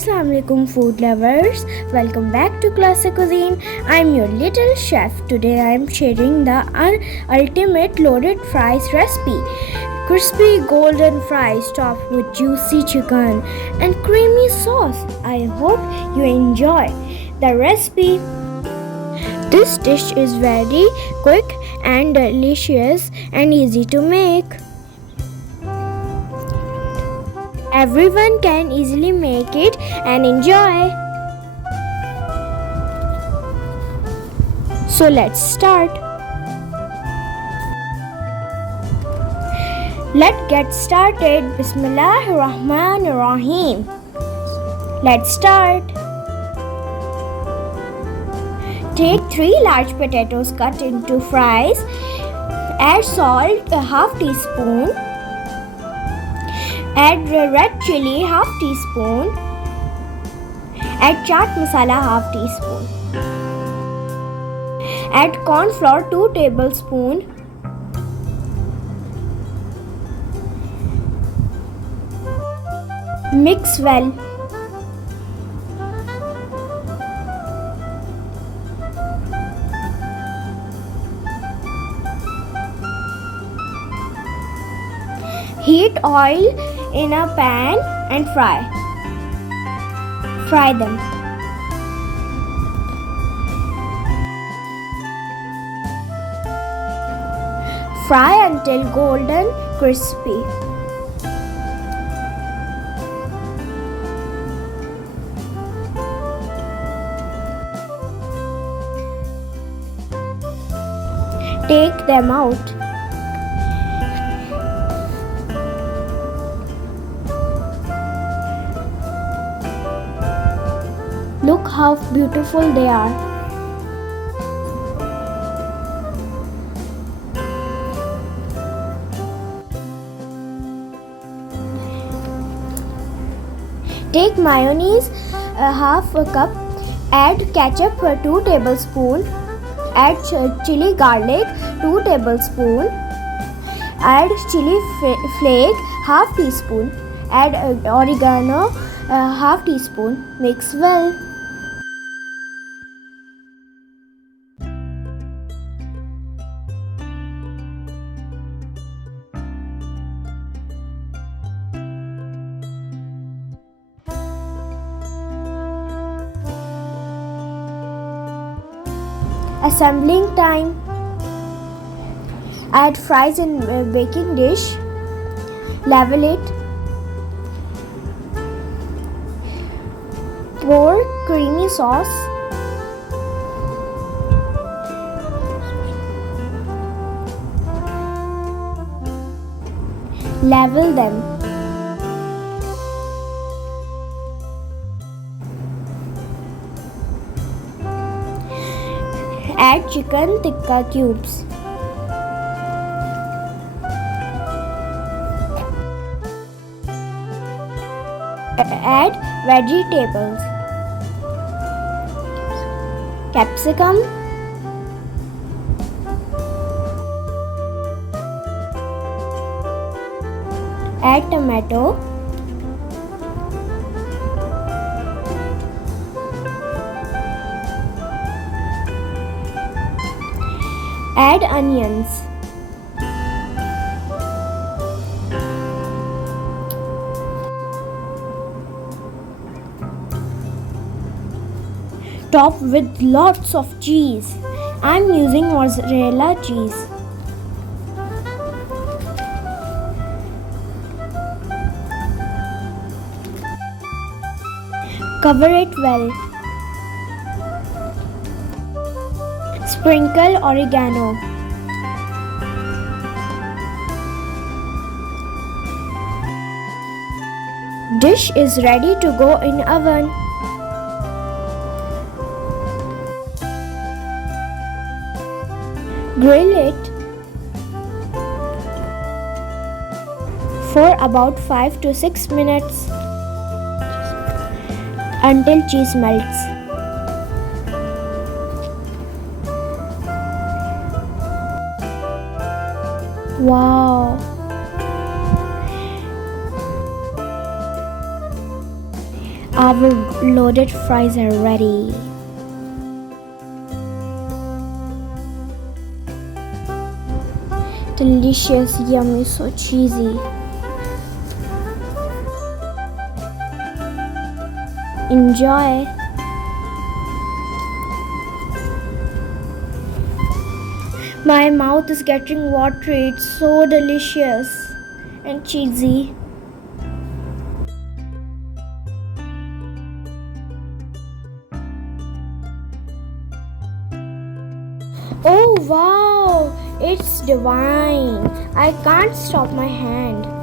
Assalamu alaikum food lovers, welcome back to Classic Cuisine. I'm your little chef. Today I'm sharing the ultimate loaded fries recipe. Crispy golden fries topped with juicy chicken and creamy sauce. I hope you enjoy the recipe. This dish is very quick and delicious and easy to make. Everyone can easily make it and enjoy. So let's start. Let's get started. Bismillahirrahmanirrahim. Let's start. Take 3 large potatoes cut into fries. Add salt, a half teaspoon. Add red chili, half teaspoon. Add chaat masala, half teaspoon. Add corn flour, 2 tablespoons. Mix well. Heat oil in a pan and fry. Fry them. Fry until golden crispy. Take them out. Look how beautiful they are. Take mayonnaise, half a cup. Add ketchup, 2 tablespoons. Add chili garlic, 2 tablespoons. Add chili flake, half teaspoon. Add oregano, half teaspoon. Mix well. Assembling time. Add fries in a baking dish. Level it. Pour creamy sauce. Level them. Add chicken tikka cubes. Add vegetables. Capsicum. Add tomato. Add onions. Top with lots of cheese. I'm using mozzarella cheese. Cover it well. Sprinkle oregano. Dish is ready to go in oven. Grill it for about 5 to 6 minutes until cheese melts. Wow! Our loaded fries are ready. Delicious, yummy, so cheesy. Enjoy. My mouth is getting watery. It's so delicious and cheesy. Oh wow, it's divine. I can't stop my hand.